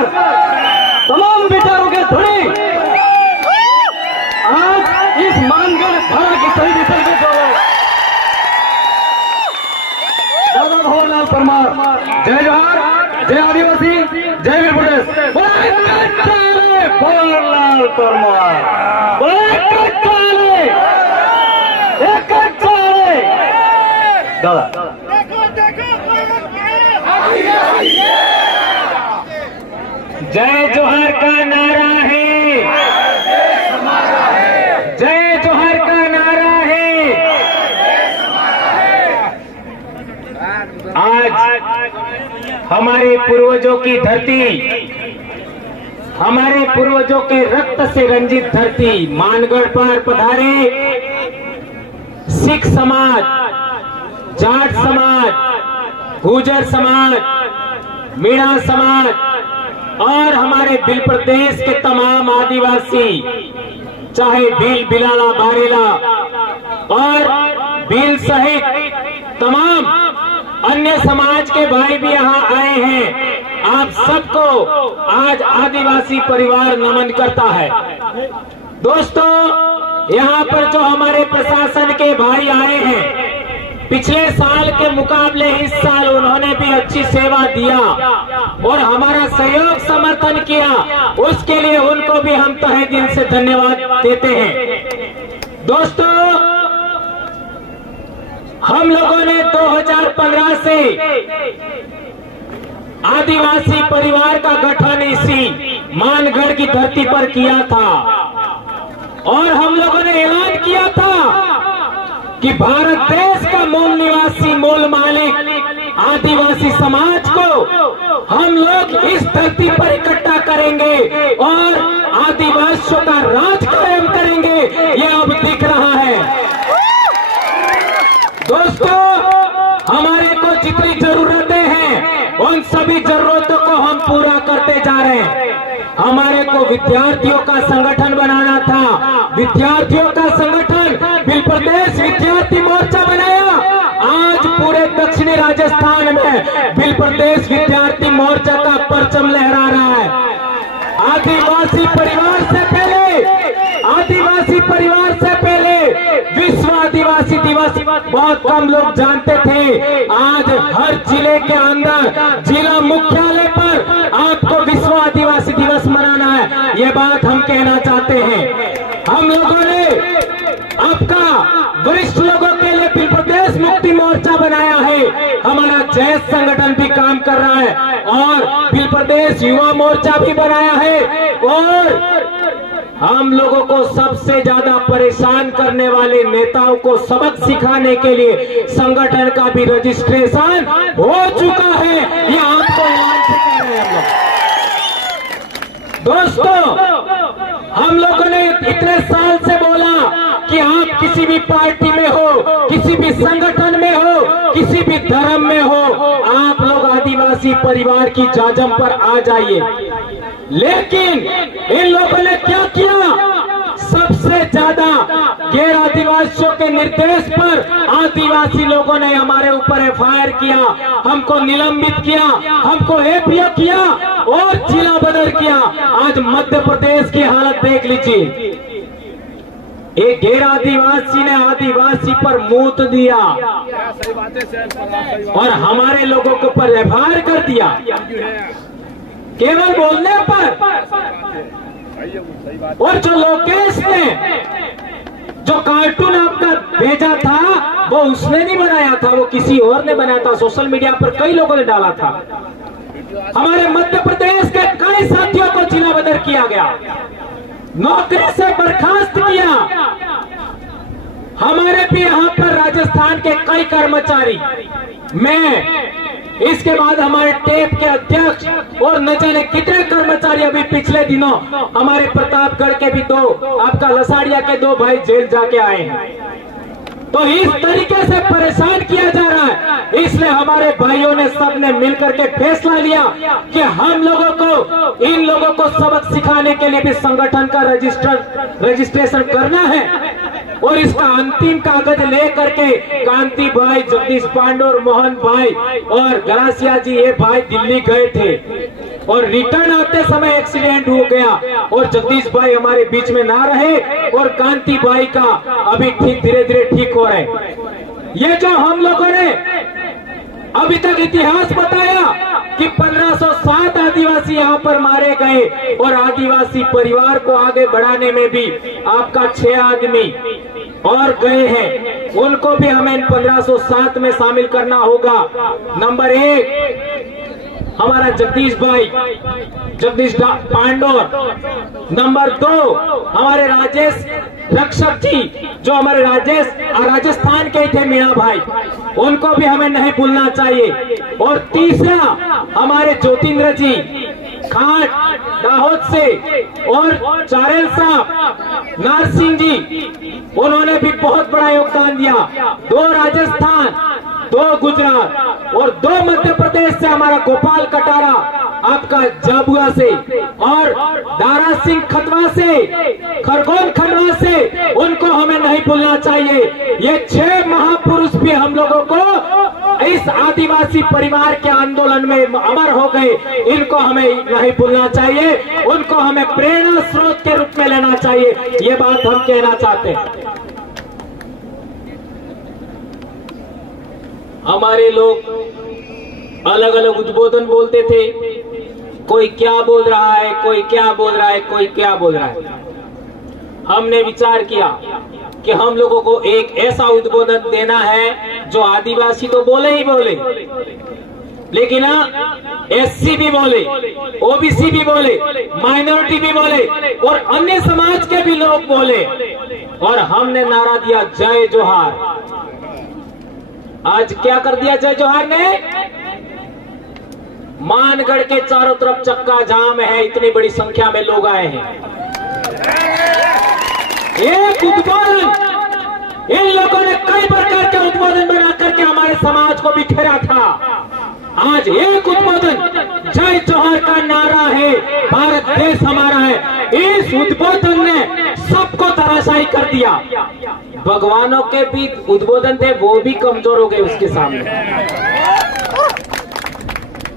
मिलकर तमाम विचारों के धुरी आज इस मानगढ़ धारा की सही दिशा में जो दादा भवनलाल परमार, जय जोहार, जय आदिवासी, जय वीर प्रदेश। भवनलाल परमार दादा जय जोहर का नारा है, जय जोहर का नारा है। आज हमारे पूर्वजों की धरती, हमारे पूर्वजों के रक्त से रंजित धरती मानगढ़ पर पधारे सिख समाज, जाट समाज, गुर्जर समाज, मीणा समाज और हमारे भील प्रदेश के तमाम आदिवासी, चाहे भील, बिलाला, बारेला और भील सहित तमाम अन्य समाज के भाई भी यहाँ आए हैं। आप सबको आज आदिवासी परिवार नमन करता है। दोस्तों, यहाँ पर जो हमारे प्रशासन के भाई आए हैं, पिछले साल के मुकाबले इस साल उन्होंने भी अच्छी सेवा दिया और हमारा सहयोग समर्थन किया, उसके लिए उनको भी हम तहे दिल से धन्यवाद देते हैं। दोस्तों, हम लोगों ने 2015 से आदिवासी परिवार का गठन इसी मानगढ़ की धरती पर किया था और हम लोगों ने ऐलान किया था कि भारत देश का मूल निवासी, मूल मालिक आदिवासी समाज को हम लोग इस धरती पर इकट्ठा करेंगे और आदिवासियों का राज कायम करेंगे। ये अब दिख रहा है। दोस्तों, हमारे को जितनी जरूरतें हैं उन सभी जरूरतों को हम पूरा करते जा रहे हैं। हमारे को विद्यार्थियों का संगठन बनाना था, विद्यार्थियों का संगठन भील प्रदेश विद्यार्थी मोर्चा बनाया। आज पूरे दक्षिणी राजस्थान में भील प्रदेश विद्यार्थी मोर्चा का परचम लहरा रहा है। आदिवासी परिवार से पहले, आदिवासी परिवार से पहले विश्व आदिवासी दिवस बहुत कम लोग जानते थे। आज हर जिले के अंदर जिला मुख्यालय पर आपको विश्व आदिवासी दिवस मनाना है। ये बात हम कहना चाहते हैं। हम लोगों ने आपका वरिष्ठ लोगों के लिए भील प्रदेश मुक्ति मोर्चा बनाया है। हमारा जैस संगठन भी काम कर रहा है और भील प्रदेश युवा मोर्चा भी बनाया है और हम लोगों को सबसे ज्यादा परेशान करने वाले नेताओं को सबक सिखाने के लिए संगठन का भी रजिस्ट्रेशन हो चुका है। ये आपको ऐलान से कह रहे हैं हम लोग। दोस्तों, हम लोगों ने इतने साल से बोला कि आप किसी भी पार्टी में हो, किसी भी संगठन में हो, किसी भी धर्म में हो, आप लोग आदिवासी परिवार की जाजम पर आ जाइए। लेकिन इन लोगों ने क्या किया? सबसे ज्यादा गैर आदिवासियों के निर्देश पर आदिवासी लोगों ने हमारे ऊपर FIR किया, हमको निलंबित किया, हमको एपीओ किया और जिला बदल किया। आज मध्य प्रदेश की हालत देख लीजिए। एक गैर आदिवासी ने आदिवासी पर मूत दिया और हमारे लोगों के ऊपर FIR कर दिया केवल बोलने पर। और जो लोकेश ने जो कार्टून आपका भेजा था वो उसने नहीं बनाया था, वो किसी और ने बनाया था। सोशल मीडिया पर कई लोगों ने डाला था। हमारे मध्य प्रदेश के कई साथियों को जिला बदल किया गया, नौकरी से बर्खास्त किया। हमारे भी यहाँ पर राजस्थान के कई कर्मचारी, मैं, इसके बाद हमारे टेप के अध्यक्ष और न जाने कितने कर्मचारी अभी पिछले दिनों हमारे प्रतापगढ़ के भी दो, आपका लसाड़िया के दो भाई जेल जाके आए हैं। तो इस तरीके से परेशान किया जा रहा है। इसलिए हमारे भाइयों ने सबने मिलकर के फैसला लिया कि हम लोगों को, इन लोगों को सबक सिखाने के लिए भी संगठन का रजिस्ट्रेशन करना है और इसका अंतिम कागज लेकर के कांति भाई, जगदीश पांडे और मोहन भाई और गरासिया जी, ये भाई दिल्ली गए थे और रिटर्न आते समय एक्सीडेंट हो गया और जगदीश भाई हमारे बीच में ना रहे और कांति भाई का अभी ठीक धीरे धीरे ठीक हो रहे। ये जो हम लोगों ने अभी तक इतिहास बताया कि 1507 आदिवासी यहाँ पर मारे गए और आदिवासी परिवार को आगे बढ़ाने में भी आपका 6 आदमी और गए हैं, उनको भी हमें 1507 में शामिल करना होगा। नंबर 1 हमारा जगदीश भाई, जगदीश पांडोर। नंबर 2 हमारे राजेश रक्षक जी, जो हमारे राजस्थान के थे मीणा भाई, उनको भी हमें नहीं भूलना चाहिए। और तीसरा हमारे ज्योतिंद्र जी खाट दाहोद से और चारेल साहब नारसिंह जी, उन्होंने भी बहुत बड़ा योगदान दिया। 2 राजस्थान, 2 गुजरात और 2 मध्य प्रदेश से हमारा गोपाल कटारा आपका जाबुआ से और दारा सिंह खतवा से, खरगोन खंडवा से, उनको हमें नहीं भूलना चाहिए। ये 6 महापुरुष भी हम लोगों को इस आदिवासी परिवार के आंदोलन में अमर हो गए, इनको हमें नहीं भूलना चाहिए, उनको हमें प्रेरणा स्रोत के रूप में लेना चाहिए। ये बात हम कहना चाहते हैं। हमारे लोग अलग अलग उद्बोधन बोलते थे, कोई क्या बोल रहा है, कोई क्या बोल रहा है, कोई क्या बोल रहा है। हमने विचार किया कि हम लोगों को एक ऐसा उद्बोधन देना है जो आदिवासी तो बोले ही बोले, लेकिन एससी भी बोले, ओबीसी भी बोले, माइनॉरिटी भी बोले और अन्य समाज के भी लोग बोले। और हमने नारा दिया जय जोहार। आज क्या कर दिया जय जोहार ने? मानगढ़ के चारों तरफ चक्का जाम है, इतनी बड़ी संख्या में लोग आए हैं। एक उद्बोधन, इन लोगों ने कई प्रकार के उद्बोधन बना करके हमारे समाज को बिखेरा था। आज एक उद्बोधन जय जोहार का नारा है, भारत देश हमारा है। इस उद्बोधन ने सबको तराशाई कर दिया। भगवानों के भी उद्बोधन थे, वो भी कमजोर हो गए उसके सामने।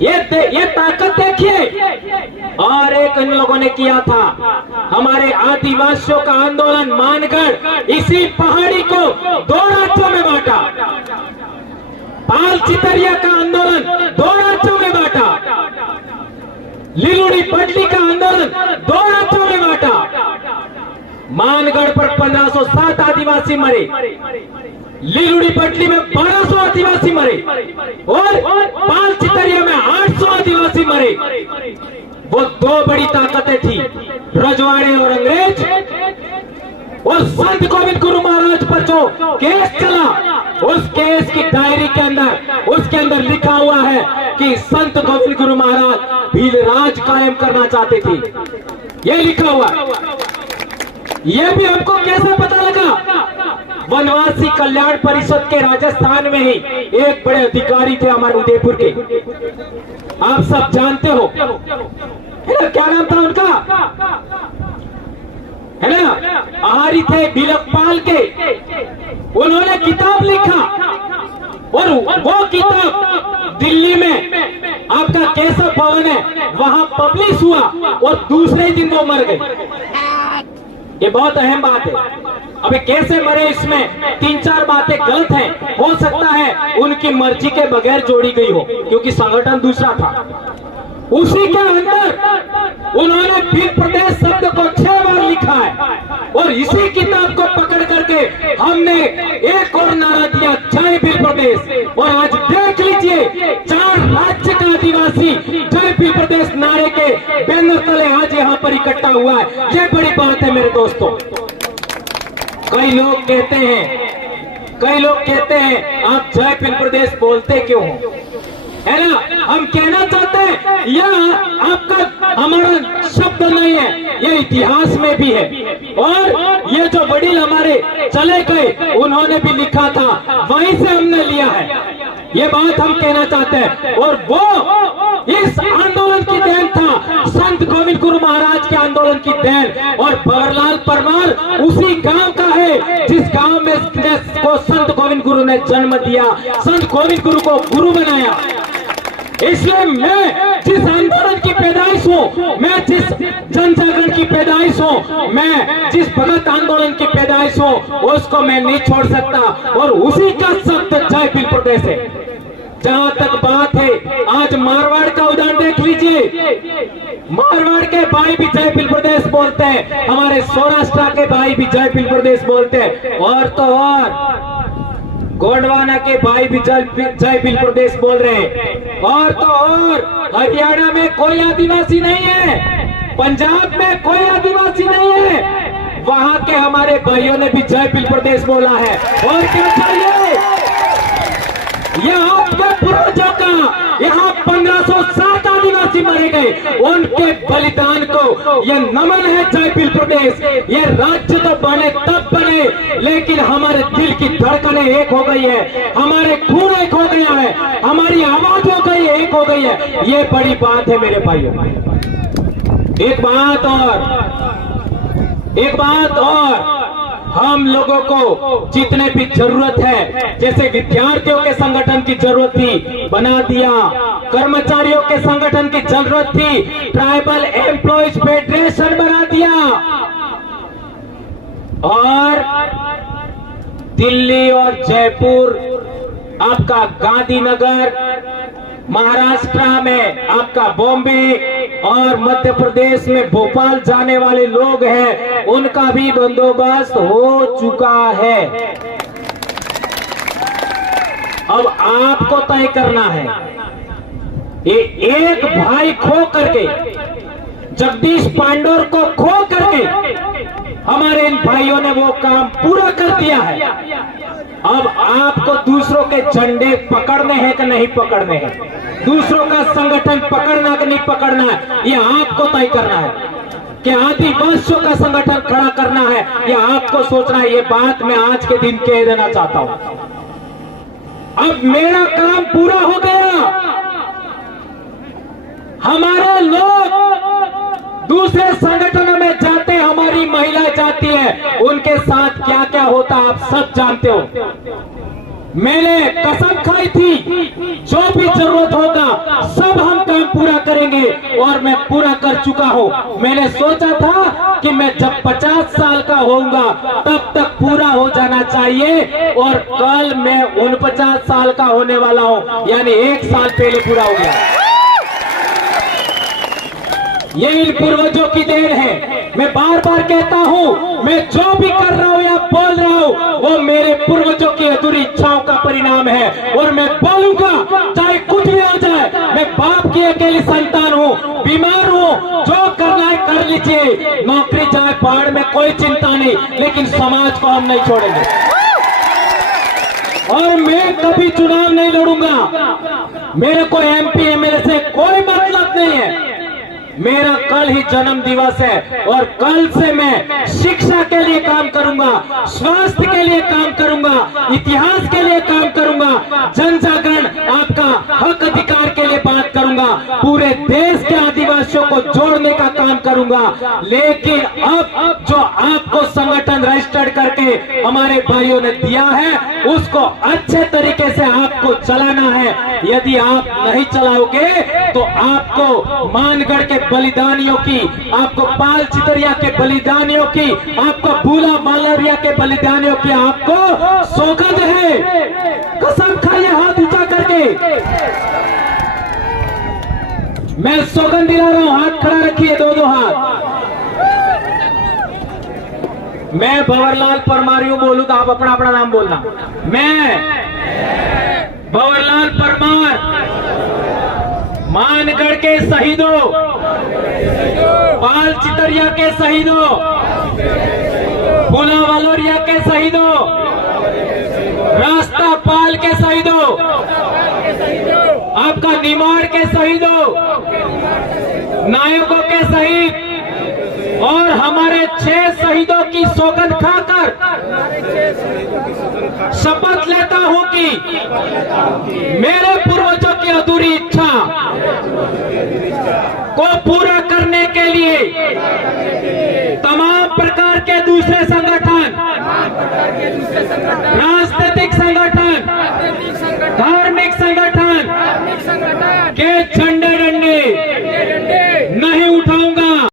ये ताकत देखिए। और एक इन लोगों ने किया था, हमारे आदिवासियों का आंदोलन मानगढ़, इसी पहाड़ी को 2 राज्यों में बांटा। पाल चितरिया का आंदोलन 2 राज्यों में बांटा। लिलुड़ी पटली का आंदोलन 2 राज्यों में बांटा। मानगढ़ पर 1507 आदिवासी मरे, लिलुड़ी पटली में 1200 आदिवासी मरे और पाल चितरिया में 800 आदिवासी मरे। वो 2 बड़ी ताकतें थी, रजवाड़े और अंग्रेज। और संत गोविंद गुरु महाराज पर जो केस चला, उस केस की डायरी के अंदर, उसके अंदर लिखा हुआ है कि संत गोविंद गुरु महाराज भील राज कायम करना चाहते थे। ये लिखा हुआ। ये भी हमको कैसे पता लगा? वनवासी कल्याण परिषद के राजस्थान में ही एक बड़े अधिकारी थे हमारे उदयपुर के, आप सब जानते हो, है ना? क्या नाम था उनका? है ना? आहारी थे बिलकपाल के। उन्होंने किताब लिखा और वो किताब दिल्ली में आपका केशव भवन है, वहां पब्लिश हुआ और दूसरे दिन वो मर गए। ये बहुत अहम बात है। अबे कैसे मरे, इसमें 3-4 बातें गलत हैं। हो सकता है उनकी मर्जी के बगैर जोड़ी गई हो, क्योंकि संगठन दूसरा था। उसी के अंदर उन्होंने भील प्रदेश शब्द को 6 बार लिखा है और इसी किताब को पकड़ करके हमने एक और नारा दिया, जय भील प्रदेश। और आज देख लीजिए, 4 राज्य का आदिवासी जय भील प्रदेश नारे के बैनर तले आज यहाँ पर इकट्ठा हुआ है। ये बड़ी बात है मेरे दोस्तों। कई लोग कहते हैं आप जय भील प्रदेश बोलते क्यों हो, है ना? हम कहना चाहते हैं यह आपका हमारा शब्द नहीं है, ये इतिहास में भी है। और ये जो वडील हमारे चले गए, उन्होंने भी लिखा था, वहीं से हमने लिया है। ये बात हम कहना चाहते हैं। और वो इस आंदोलन की देन था, संत गोविंद गुरु महाराज के आंदोलन की देन। और भंवरलाल परमार उसी गांव का है जिस गांव में को संत गोविंद गुरु ने जन्म दिया, संत गोविंद गुरु को गुरु बनाया। इसलिए मैं जिस आंदोलन की पैदाइश हूँ, मैं जिस जन जागरण की पैदाइश हूँ, मैं जिस भगत आंदोलन की पैदाइश हूँ, उसको मैं नहीं छोड़ सकता। और उसी का शब्द जय भील प्रदेश है। जहां तक बात है, आज मारवाड़ का उदाहरण देख लीजिए। मारवाड़ के भाई भी जय भील प्रदेश बोलते हैं, हमारे सौराष्ट्र के भाई भी जय भील प्रदेश बोलते हैं, और तो और गोंडवाना के भाई भी जय भील प्रदेश बोल रहे हैं। और तो और हरियाणा में कोई आदिवासी नहीं है, पंजाब में कोई आदिवासी नहीं है, वहां के हमारे भाइयों ने भी जय भील प्रदेश बोला है। और क्या चाहिए? यह आपके पूर्वजों का, यहाँ 1560 आदिवासी मारे गए, उनके बलिदान को यह नमन है जय भील प्रदेश। यह राज्य तो बने तब बने, लेकिन हमारे दिल की धड़कनें एक हो गई है, हमारे खून एक हो गया है, हमारी आवाज हो गई है, एक हो गई है। ये बड़ी बात है मेरे भाइयों। एक बात और हम लोगों को जितने भी जरूरत है, जैसे विद्यार्थियों के संगठन की जरूरत थी, बना दिया। कर्मचारियों के संगठन की जरूरत थी, ट्राइबल एम्प्लॉयज फेडरेशन बना दिया। और दिल्ली और जयपुर, आपका गांधीनगर, महाराष्ट्र में आपका बॉम्बे, और मध्य प्रदेश में भोपाल जाने वाले लोग हैं, उनका भी बंदोबस्त हो चुका है। अब आपको तय करना है। ये एक भाई खो करके, जगदीश पांडोर को खो करके हमारे इन भाइयों ने वो काम पूरा कर दिया है। अब आपको दूसरों के झंडे पकड़ने हैं कि नहीं पकड़ने हैं, दूसरों का संगठन पकड़ना कि नहीं पकड़ना है, ये आपको तय करना है। कि आदिवासियों का संगठन खड़ा करना है, ये आपको सोचना है। ये बात मैं आज के दिन कह देना चाहता हूं। अब मेरा काम पूरा हो गया। हमारे लोग दूसरे संगठनों में जाते, हमारी महिला जाती है, उनके साथ क्या क्या होता आप सब जानते हो। मैंने कसम खाई थी, जो भी जरूरत होगा सब हम काम पूरा करेंगे, और मैं पूरा कर चुका हूं। मैंने सोचा था कि मैं जब 50 साल का होऊंगा तब तक पूरा हो जाना चाहिए, और कल मैं 49 साल का होने वाला हूं, यानी 1 साल पहले पूरा हो गया। ये इन पूर्वजों की देन है। मैं बार बार कहता हूँ, मैं जो भी कर रहा हूँ या बोल रहा हूँ, वो मेरे पूर्वजों की अधूरी इच्छाओं का परिणाम है, और मैं बोलूंगा चाहे कुछ भी हो जाए। मैं बाप की अकेली संतान हूँ, बीमार हूँ, जो करना है कर लीजिए, नौकरी जाए पहाड़ में कोई चिंता नहीं, लेकिन समाज को हम नहीं छोड़ेंगे। और मैं कभी चुनाव नहीं लड़ूंगा, मेरे को MP MLA से कोई मतलब नहीं है। मेरा कल ही जन्म दिवस है, और कल से मैं शिक्षा के लिए काम करूंगा, स्वास्थ्य के लिए काम करूंगा, इतिहास के लिए काम करूंगा, जन जागरण, आपका हक अधिकार के लिए बात करूंगा, पूरे देश के आदिवासियों को जोड़ने का काम करूंगा। लेकिन अब जो आपको संगठन रजिस्टर्ड करके हमारे भाइयों ने दिया है, उसको अच्छे तरीके से आपको चलाना है। यदि आप नहीं चलाओगे तो आपको मानगढ़ के बलिदानियों की, आपको पाल चितरिया के बलिदानियों की, आपको भूला मालरिया के बलिदानियों की आपको सौगंध है। कसम खाइए हाथ ऊंचा करके, मैं सौगंध दिला रहा हूं। हाथ खड़ा रखिए, दो हाथ। मैं भंवरलाल परमार यूं बोलूं तो आप अपना अपना नाम बोलना। मैं भंवरलाल परमार मानगढ़ के शहीदों, पाल चितरिया के शहीदों, भूला वालोरिया के शहीदों, रास्ता पाल के शहीदों, आपका निमाड़ के शहीदों, नायकों के शहीद, और हमारे 6 शहीदों की सौगंध खाकर शपथ लेता हूं कि मेरे पूर्वजों की अधूरी इच्छा को पूरा